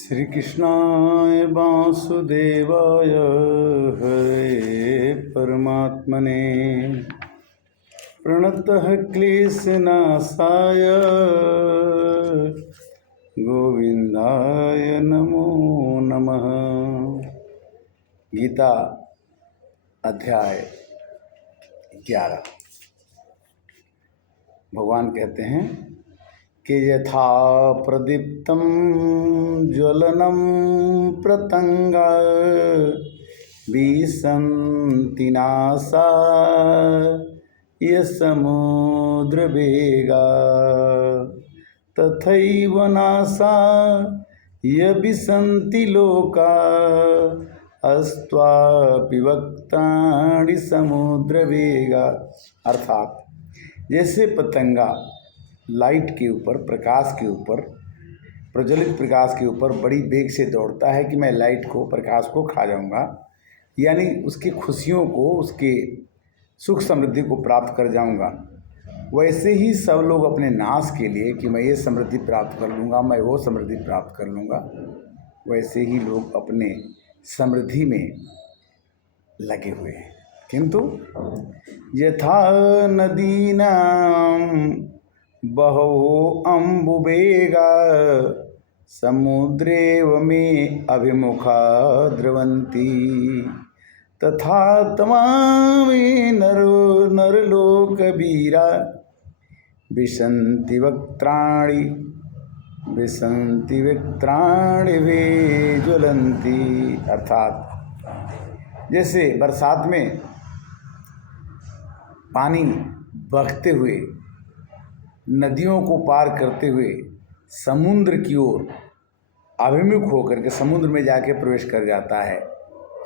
श्री कृष्णाय वासुदेवाय हरे परमात्मने प्रणतः क्लेशनाशाय गोविंदाय नमो नमः। गीता अध्याय 11। भगवान कहते हैं कि यथा प्रदीप्तं ज्वलनं प्रतंगा विसन्ति नासा समुद्रवेगा तथैव नासा विसन्ति लोका अस्त्वापिवक्तानि समुद्रवेगा। अर्थात जैसे पतंगा लाइट के ऊपर, प्रकाश के ऊपर, प्रज्वलित प्रकाश के ऊपर बड़ी वेग से दौड़ता है कि मैं लाइट को, प्रकाश को खा जाऊंगा, यानी उसकी खुशियों को, उसके सुख समृद्धि को प्राप्त कर जाऊंगा, वैसे ही सब लोग अपने नाश के लिए कि मैं ये समृद्धि प्राप्त कर लूँगा, मैं वो समृद्धि प्राप्त कर लूँगा, वैसे ही लोग अपने समृद्धि में लगे हुए हैं। किंतु यथा नदीनां बहवो अम्बुवेगा समुद्रेव में अभिमुखा द्रवन्ति तथा तमामे नरलोकवीरा विसन्ति वक्त्राणि वे ज्वलन्ति। अर्थात जैसे बरसात में पानी बहते हुए, नदियों को पार करते हुए समुद्र की ओर अभिमुख होकर के समुद्र में जाके प्रवेश कर जाता है,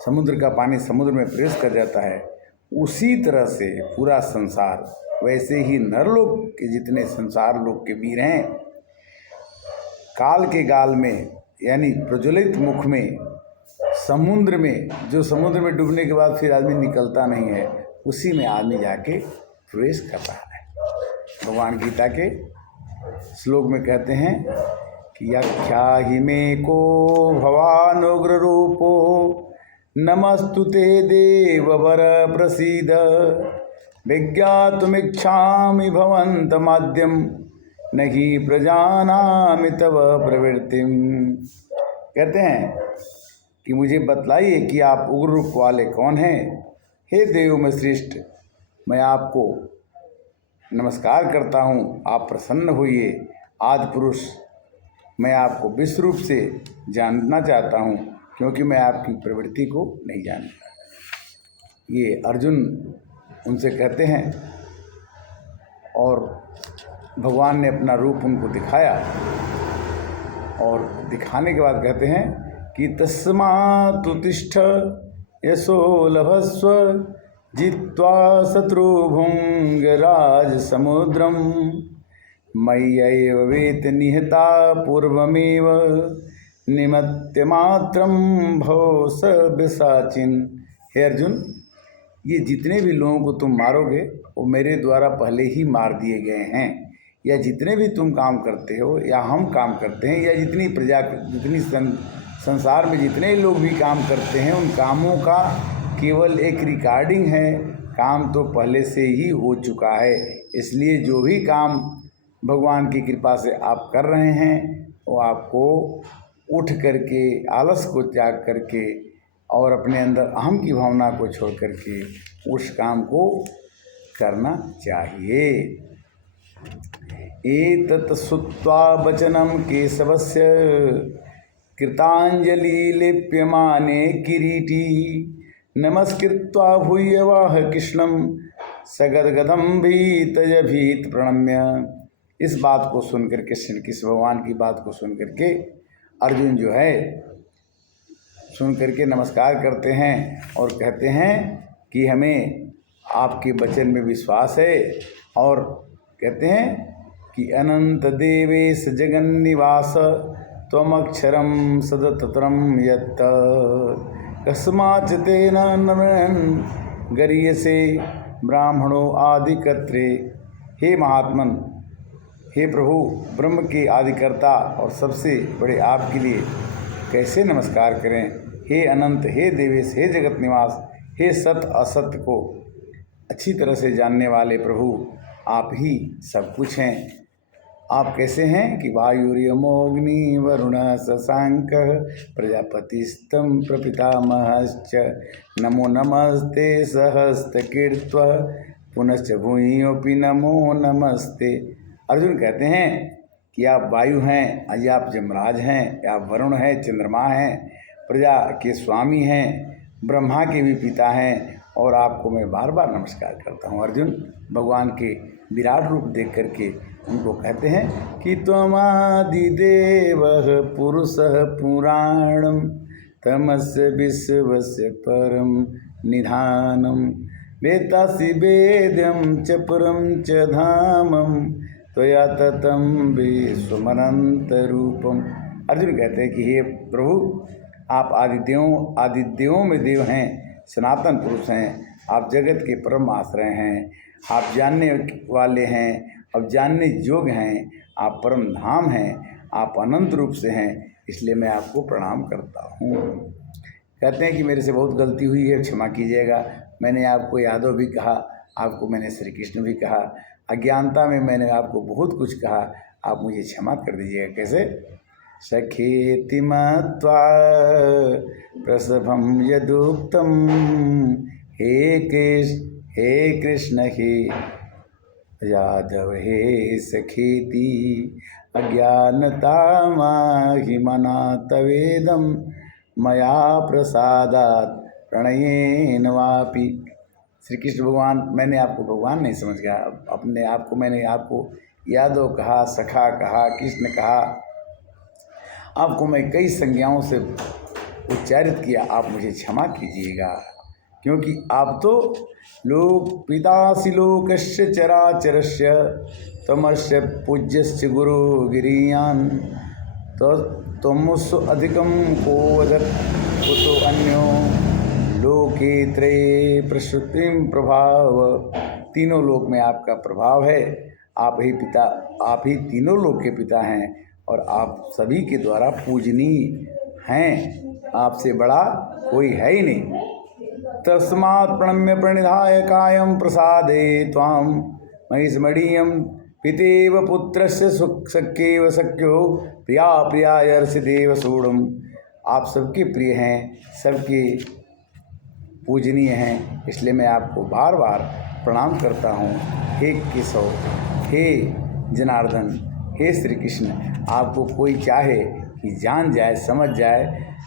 समुद्र का पानी समुद्र में प्रवेश कर जाता है, उसी तरह से पूरा संसार, वैसे ही नरलोक के जितने संसार लोक के वीर हैं, काल के गाल में यानी प्रज्वलित मुख में, समुद्र में, जो समुद्र में डूबने के बाद फिर आदमी निकलता नहीं है, उसी में आदमी जाके प्रवेश कर रहा है। भगवान गीता के श्लोक में कहते हैं कि यख्याहि मे को भवानुग्र रूपो नमस्तुते देववर प्रसीद विज्ञातुमिच्छामि भवन्तमाद्यं नहि प्रजानामि तव प्रवृत्तिम। कहते हैं कि मुझे बतलाइए कि आप उग्र रूप वाले कौन हैं। हे देव में श्रेष्ठ, मैं आपको नमस्कार करता हूँ, आप प्रसन्न होइए। आदि पुरुष, मैं आपको विश्व रूप से जानना चाहता हूँ, क्योंकि मैं आपकी प्रवृत्ति को नहीं जानता। ये अर्जुन उनसे कहते हैं और भगवान ने अपना रूप उनको दिखाया, और दिखाने के बाद कहते हैं कि तस्मात् उत्तिष्ठ यशो लभस्व जित्वा शत्रुभुङ्गराज समुद्रम मय्यैव वेत निहता पूर्वमेव निमित्तमात्रं भव सव्यसाचिन्। हे अर्जुन, ये जितने भी लोगों को तुम मारोगे वो मेरे द्वारा पहले ही मार दिए गए हैं, या जितने भी तुम काम करते हो या हम काम करते हैं, या जितनी संसार में जितने लोग भी काम करते हैं, उन कामों का केवल एक रिकॉर्डिंग है, काम तो पहले से ही हो चुका है। इसलिए जो भी काम भगवान की कृपा से आप कर रहे हैं, वो आपको उठ करके, आलस को त्याग करके और अपने अंदर अहम की भावना को छोड़ करके उस काम को करना चाहिए। एतत् श्रुत्वा वचनं केशवस्य कृतांजलि लिप्यमाने किरीटी नमस्कृत्वा भूयवाह कृष्णं सगद्गदं भीत प्रणम्य। इस बात को सुनकर के, श्री कृष्ण भगवान की बात को सुन करके अर्जुन जो है सुन करके नमस्कार करते हैं और कहते हैं कि हमें आपके वचन में विश्वास है, और कहते हैं कि अनंत देवेश जगन्निवास त्वमक्षरं सदतत्रं यत् कस्माच्च तेन नमन गरीयसे ब्राह्मणो आदिकर्त्रे। हे महात्मन, हे प्रभु, ब्रह्म के आदिकर्ता और सबसे बड़े आपके लिए कैसे नमस्कार करें। हे अनंत, हे देवेश, हे जगत निवास, हे सत असत्य को अच्छी तरह से जानने वाले प्रभु, आप ही सब कुछ हैं। आप कैसे हैं कि वायुर्यमोऽग्नि वरुण शशांक प्रजापतिस्तं प्रपितामहश्च नमो नमस्ते सहस्रकृत्व पुनश्च भूयोऽपि नमो नमस्ते। अर्जुन कहते हैं कि आप वायु हैं, या आप यमराज हैं, या आप वरुण हैं, चंद्रमा हैं, प्रजा के स्वामी हैं, ब्रह्मा के भी पिता हैं, और आपको मैं बार बार नमस्कार करता हूँ। अर्जुन भगवान के विराट रूप देख करके उनको कहते हैं कि त्वमादिदेवः पुरुषः पुराणं तमस्य विश्वस्य परं निधानं वेत्तासि वेद्यं च पुरं च धामं त्वया ततं विश्वमनन्तरूपम्। अर्जुन कहते हैं कि हे प्रभु, आप आदिदेवों में देव हैं, सनातन पुरुष हैं, आप जगत के परम आश्रय हैं, आप जानने वाले हैं, अब जानने योग्य हैं, आप परम धाम हैं, आप अनंत रूप से हैं, इसलिए मैं आपको प्रणाम करता हूँ। कहते हैं कि मेरे से बहुत गलती हुई है, क्षमा कीजिएगा। मैंने आपको यादव भी कहा, आपको मैंने श्री कृष्ण भी कहा, अज्ञानता में मैंने आपको बहुत कुछ कहा, आप मुझे क्षमा कर दीजिएगा। कैसे? सखेति मत्वा प्रसभं यदुक्तं हे कृष्ण हे यादव हे सखेति अज्ञानता महिमना तवेदं मया प्रसादात् प्रणयेन वापि। श्री कृष्ण भगवान, मैंने आपको भगवान नहीं समझ गया, अपने आप को मैंने आपको यादव कहा, सखा कहा, कृष्ण कहा, आपको मैं कई संज्ञाओं से उच्चारित किया, आप मुझे क्षमा कीजिएगा, क्योंकि आप तो लोक पितासि लोकस्य चराचरस्य तमस्य पूज्यस्य गुरु गिरीयान् तो तमस्सु अधिकं को वदत् कुतो अन्यो लोके त्रये प्रसृतिं प्रभाव। तीनों लोक में आपका प्रभाव है, आप ही पिता, आप ही तीनों लोक के पिता हैं, और आप सभी के द्वारा पूजनीय हैं, आपसे बड़ा कोई है ही नहीं। तस्मात् प्रणम्य प्रणिधाय कायं प्रसादे त्वां महिषमणीयं पितेव पुत्रस्य सख्येव सख्यो प्रिया प्रियाय हर्षिदेव सूडम्। आप सबके प्रिय हैं, सबके पूजनीय हैं, इसलिए मैं आपको बार बार प्रणाम करता हूँ। हे केशव, हे जनार्दन, हे श्री कृष्ण, आपको कोई चाहे कि जान जाए, समझ जाए,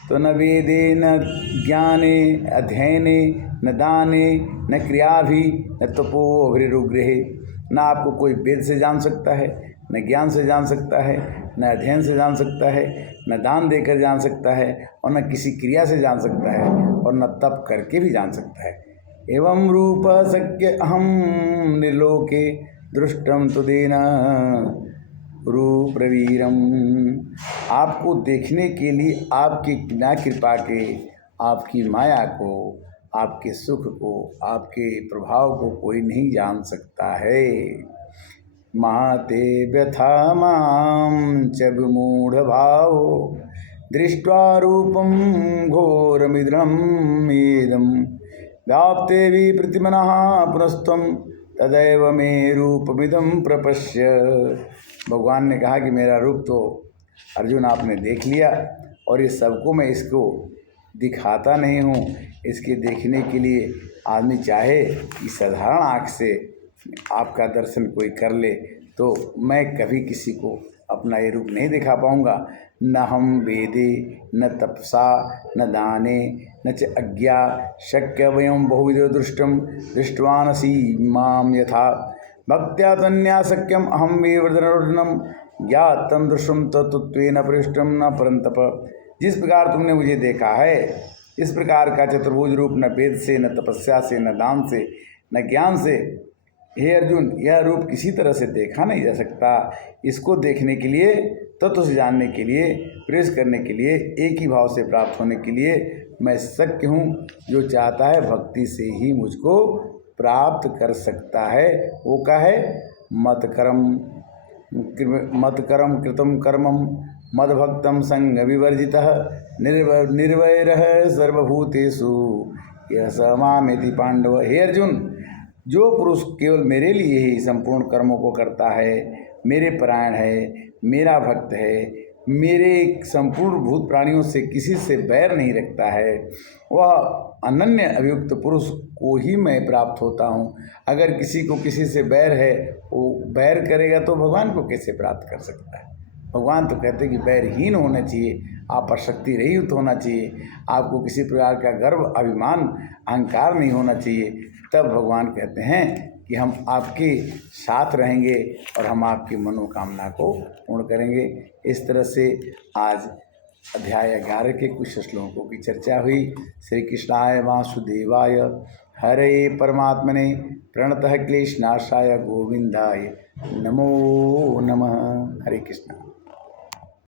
तो न वेदे न ज्ञाने अध्ययने न दाने न क्रिया भी न तपो अभिरुग्रहे। न आपको कोई वेद से जान सकता है, न ज्ञान से जान सकता है, न अध्ययन से जान सकता है, न दान देकर जान सकता है, और न किसी क्रिया से जान सकता है, और न तप करके भी जान सकता है। एवं रूप शक्य अहम निर्लोके दृष्टम तुदेन रूपवीरम। आपको देखने के लिए आपकी बिना कृपा के, आपकी माया को, आपके सुख को, आपके प्रभाव को कोई नहीं जान सकता है। महते व्यथा मां च विमूढ़ भावो दृष्ट्वा रूपं घोरमिदं येदं व्याप्ते विप्रतिमनः पुनस्त्वं तदैव मे रूपमिदं प्रपश्य। भगवान ने कहा कि मेरा रूप तो अर्जुन आपने देख लिया, और ये सबको मैं इसको दिखाता नहीं हूँ। इसके देखने के लिए आदमी चाहे कि साधारण आँख से आपका दर्शन कोई कर ले, तो मैं कभी किसी को अपना ये रूप नहीं दिखा पाऊँगा। न हम वेदे न तपसा न दाने न च अज्ञा शक्य वयं बहुविधो दृष्टम दृष्टवानसि माम यथा भक्त्या तन्या शक्यम अहम वे वृदनम ज्ञातम दृश्यम तत्त्वेन पृष्ठम न परंतप। जिस प्रकार तुमने मुझे देखा है, इस प्रकार का चतुर्भुज रूप न वेद से, न तपस्या से, न दान से, न ज्ञान से, हे अर्जुन, यह रूप किसी तरह से देखा नहीं जा सकता। इसको देखने के लिए, तत्व से जानने के लिए, प्रेस करने के लिए, एक ही भाव से प्राप्त होने के लिए मैं शक्य हूँ। जो चाहता है भक्ति से ही मुझको प्राप्त कर सकता है। वो क्या है? मत कर्म कृतम कर्मम मद्भक्तं संग विवर्जितः निर्वैरः सर्वभूतेषु यः स मामेति पांडव। हे अर्जुन, जो पुरुष केवल मेरे लिए ही संपूर्ण कर्मों को करता है, मेरे परायण है, मेरा भक्त है, मेरे संपूर्ण भूत प्राणियों से किसी से बैर नहीं रखता है, वह अनन्य अभियुक्त पुरुष को ही मैं प्राप्त होता हूँ। अगर किसी को किसी से बैर है, वो बैर करेगा तो भगवान को कैसे प्राप्त कर सकता है। भगवान तो कहते हैं कि बैरहीन होना चाहिए, आप पर शक्ति रहित होना चाहिए, आपको किसी प्रकार का गर्व, अभिमान, अहंकार नहीं होना चाहिए। तब भगवान कहते हैं कि हम आपके साथ रहेंगे और हम आपकी मनोकामना को पूर्ण करेंगे। इस तरह से आज अध्याय 11 के कुछ श्लोकों की चर्चा हुई। श्री कृष्णाय वासुदेवाय हरे परमात्मने प्रणतः क्लेशनाशाय गोविंदाय नमो नमः। हरे कृष्णा।